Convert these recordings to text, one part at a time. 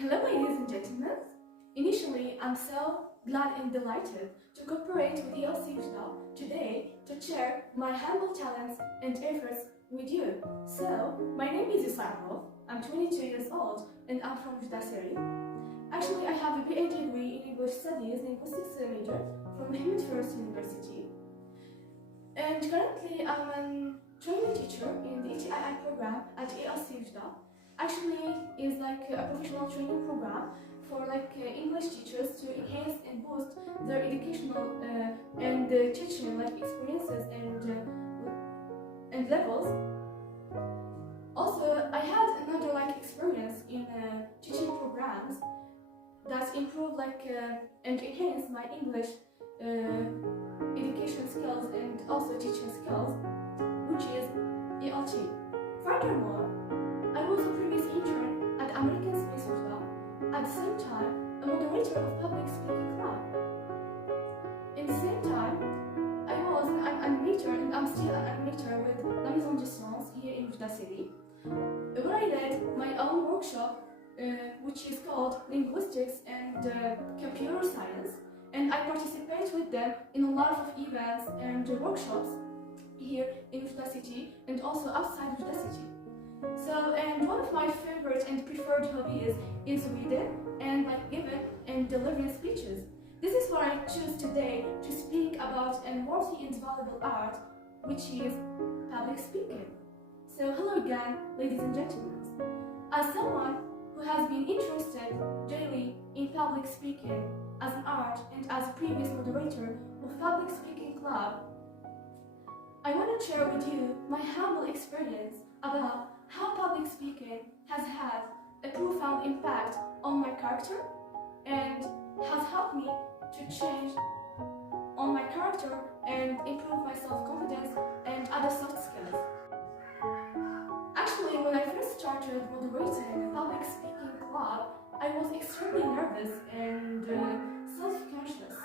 Hello ladies and gentlemen. Initially, I'm so glad and delighted to cooperate with ELC today to share my humble talents and efforts with you. So, my name is Yusarov, I'm 22 years old and I'm from Judaseri. Actually, I have a BA degree in English Studies Linguistics major from Hamid First University. And currently, I'm a training teacher in the ETII program at ELC Actually, is like a professional training program for English teachers to enhance and boost their educational and teaching experiences and levels. Also, I had another experience in teaching programs that improve and enhance my English education skills and also teaching skills, which is ELT. Furthermore, I was a previous intern at American Space Hotel, at the same time a moderator of public speaking club. In the same time, I was an animator and I'm still an animator with La Maison du Science here in Judaseri, where I led my own workshop which is called Linguistics and Computer Science, and I participate with them in a lot of events and workshops here in Judaseri and also outside Judaseri. So, and one of my favorite and preferred hobbies is reading and giving and delivering speeches. This is why I choose today to speak about a worthy and valuable art, which is public speaking. So, hello again, ladies and gentlemen. As someone who has been interested daily in public speaking as an art and as a previous moderator of Public Speaking Club, I want to share with you my humble experience about how public speaking has had a profound impact on my character and has helped me to change on my character and improve my self-confidence and other soft skills. Actually, when I first started moderating a public speaking club, I was extremely nervous and self-conscious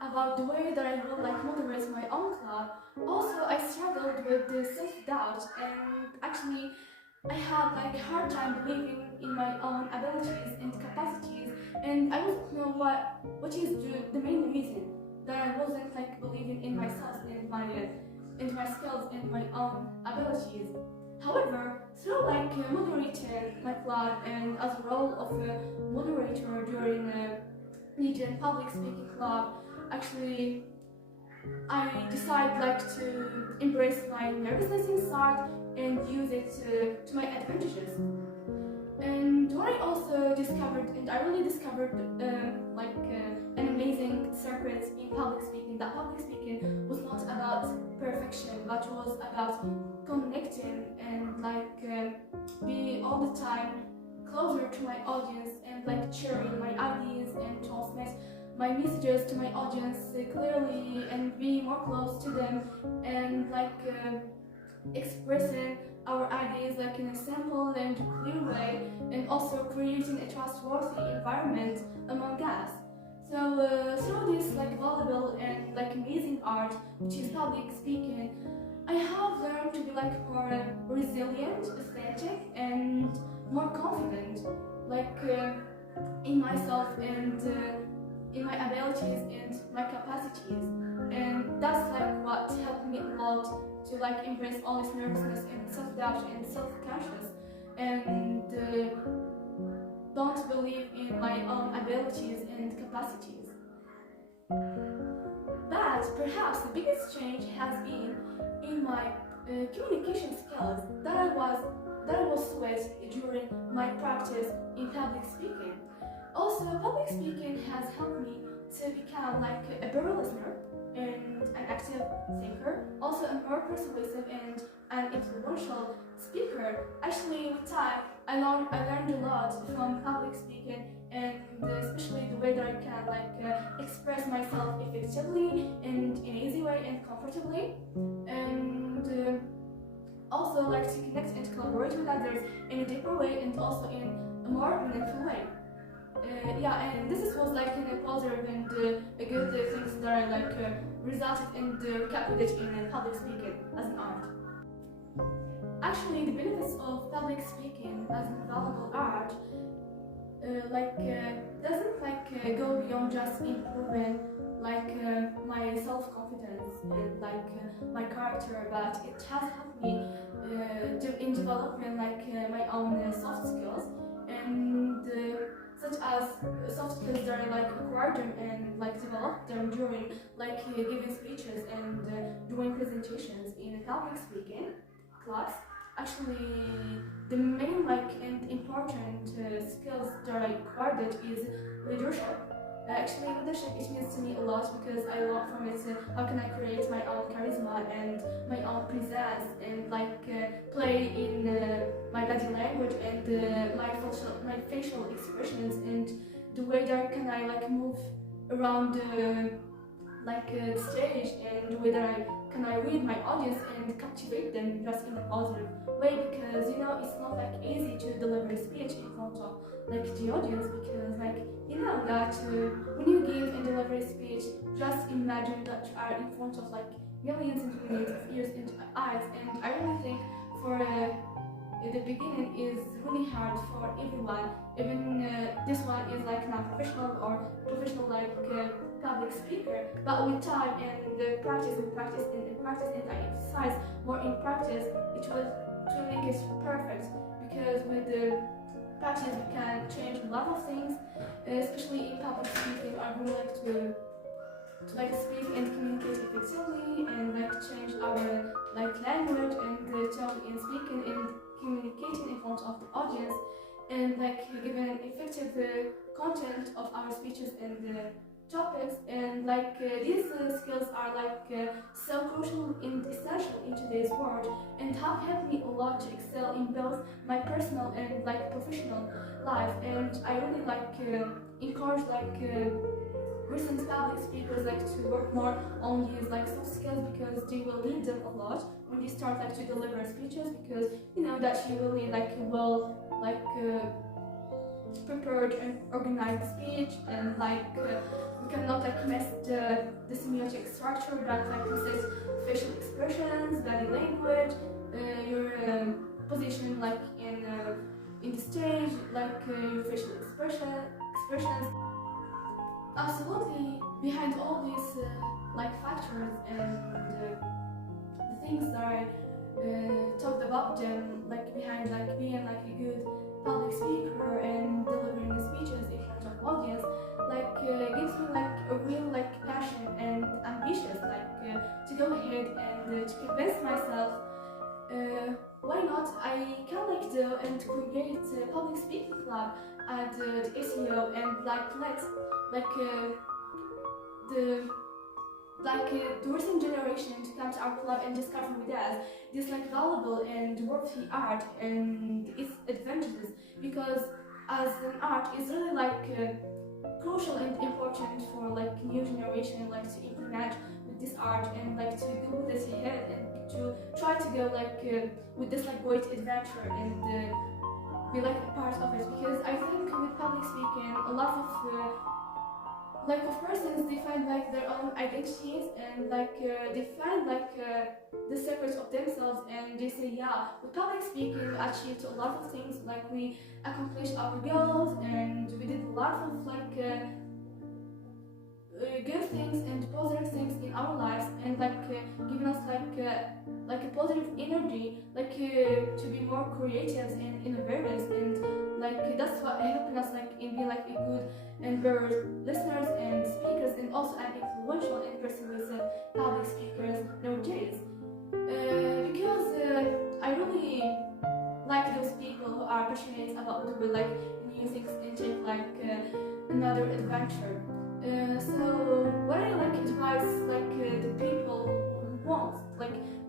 about the way that I will moderate my own club. Also, I struggled with the self-doubt, and actually I had hard time believing in my own abilities and capacities, and I wasn't know what is the main reason that I wasn't believing in myself and my skills and my own abilities. However, through moderating my club and as a role of a moderator during a Legion public speaking club, actually I decided to embrace my nervousness inside and use it to my advantages. And what I also discovered, and I really discovered an amazing secret in public speaking, that public speaking was not about perfection, but was about connecting and be all the time closer to my audience and sharing my ideas and transmit my messages to my audience clearly and be more close to them and expressing our ideas in a simple and clear way, and also creating a trustworthy environment among us. So through this valuable and amazing art, which is public speaking, I have learned to be more resilient, authentic, and more confident in myself and in my abilities and my capacities. And that's what helped me a lot to embrace all this nervousness and self-doubt and self-conscious and don't believe in my own abilities and capacities. But perhaps the biggest change has been in my communication skills that I was with during my practice in public speaking. Also, public speaking has helped me to become a better listener and an active thinker, also a more persuasive and an influential speaker. Actually, with time, I learned a lot from public speaking, and especially the way that I can express myself effectively and in an easy way and comfortably, and also to connect and collaborate with others in a deeper way and also in a more meaningful way. And this was in a positive and a good things that I resulted in the capability in public speaking as an art. Actually, the benefits of public speaking as a valuable art doesn't go beyond just improving my self-confidence and my character, but it has helped me in developing my own soft skills, and such as soft skills that I acquired them and developed them during giving speeches and doing presentations in public speaking class. Actually, the main and important skills that I acquired is leadership. Actually, leadership, it means to me a lot because I learned from it how can I create my own charisma and my own presence and play in my body language and my facial expressions and the way that can I move around the stage and the way that can I read my audience and captivate them just in a positive way, because it's not easy to deliver a speech in front of the audience, because that when you give and deliver a speech, just imagine that you are in front of millions and millions of ears and eyes, and I really think for the beginning is really hard for everyone, even this one is not professional or professional public speaker, but with time and practice and I emphasize more in practice, it will make it perfect, because with the practice we can change a lot of things, especially in public speaking. I would like to speak and communicate effectively and change our language and tone in speaking and communicating in front of the audience, and giving effective content of our speeches and topics, and these skills are so crucial and essential in today's world, and have helped me a lot to excel in both my personal and professional life. And I really encourage recent public speakers to work more on these soft skills, because they will need them a lot when they start to deliver speeches, because that you really well prepared and organized speech, and we cannot miss the semiotic structure that consists facial expressions, body language, your position in the stage, your facial expressions. Absolutely, behind all these factors and the things that I talked about them, behind being a good public speaker and delivering speeches in front of audience, gives me a real passion and ambitious to go ahead and to convince myself why not I can do and create a public speaking club at the SEO, and let the recent generation to come to our club and discover with us this valuable and worthy art and its advantages, because as an art is really crucial and important for new generation to implement with this art and to go with this ahead and to try to go with this great adventure and be a part of it, because I think with public speaking a lot of persons, they find their own identities and they find the secrets of themselves, and they say, yeah, with public speaking we achieved a lot of things, we accomplished our goals and we did a lot of good things and positive things in our lives, and giving us a positive energy to be more creative and innovative, and that's what helping us in being a good and better listeners and speakers, and also an influential and persuasive public speakers nowadays, because I really like those people who are passionate about doing new things and take another adventure. So what I advise the people who want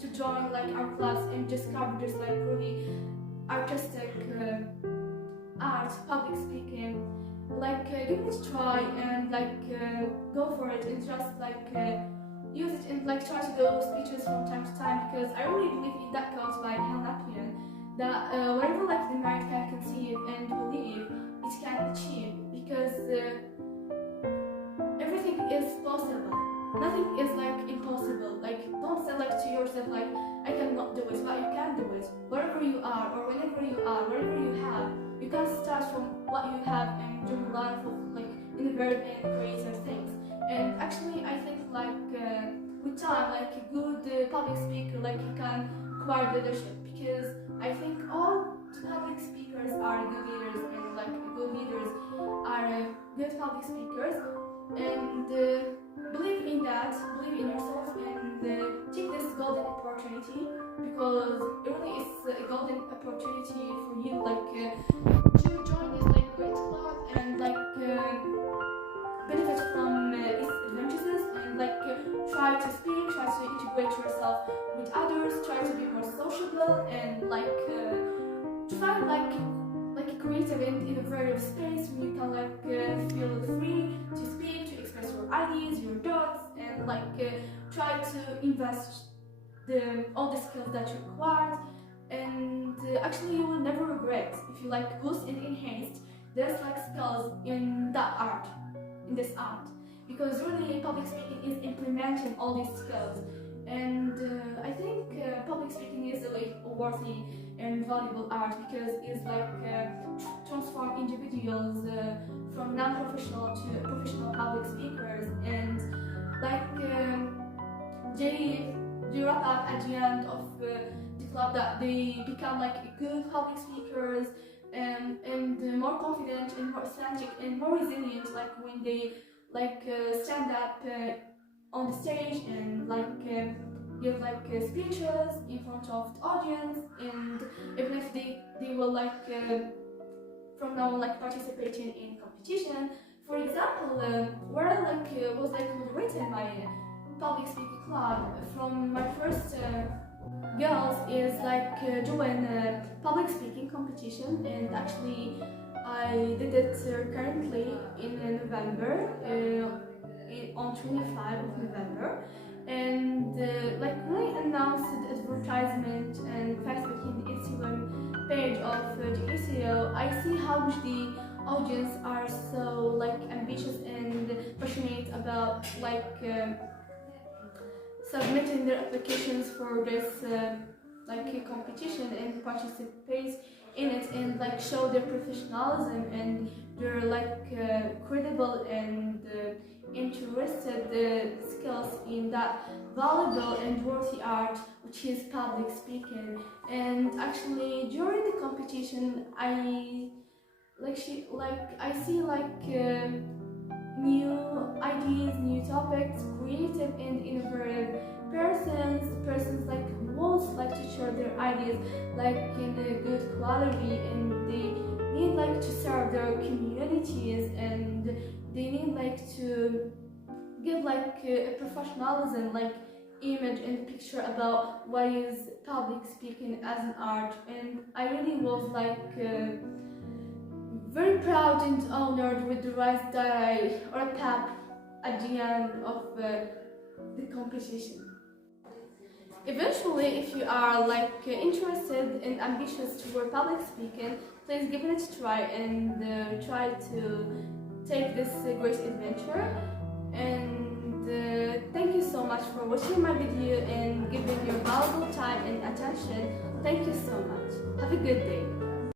to join our clubs and discover this really artistic art, public speaking, give it a try and go for it, and just use it and try to go speeches from time to time, because I really believe in that quote by Napoleon that whatever the mind can conceive and believe, it can achieve, because everything is possible. Nothing is impossible. Don't say to yourself I cannot do it, but you can do it. Wherever you are or whenever you are, wherever you have, you can start from what you have and lot of like innovative and creative things. And actually, I think with time, like a good public speaker, like he can acquire leadership, because I think all the public speakers are good leaders, and like good leaders are good public speakers. And believe in that, believe in yourself, and take this golden opportunity, because it really is a golden opportunity for you, to join this like great club and benefit from its advantages, and try to speak, try to integrate yourself with others, try to be more sociable, and try a creative and innovative space where you can feel free to speak, to express your ideas, your thoughts, and try to invest all the skills that you acquired. And actually, you will never regret if you boost and enhance those skills in that art, in this art, because really public speaking is implementing all these skills. And I think public speaking is a worthy and valuable art, because it's transform individuals from non-professional to professional public speakers, and they wrap up at the end of the club that they become good public speakers, and more confident and more authentic and more resilient, when they stand up on the stage and give speeches in front of the audience. And even if they will from now participating in competition. For example, where I was moderating my public speaking club, from my first goals is doing a public speaking competition, and actually I did it currently in November, on 25 of November. And when I announced the advertisement and Facebook and Instagram page of the ECO, I see how much the audience are so ambitious and passionate about submitting their applications for this competition, and participate in it, and show their professionalism and their credible and interested skills in that valuable and worthy art, which is public speaking. And actually during the competition, I see new ideas, new topics, creative and innovative persons who wants to share their ideas in a good quality, and they need to serve their communities, and they need to give a professionalism image and picture about what is public speaking as an art. And I really was very proud and honored with the rise that I wrapped up at the end of the competition. Eventually, if you are interested and ambitious toward public speaking, please give it a try, and try to take this great adventure. And thank you so much for watching my video and giving your valuable time and attention. Thank you so much. Have a good day.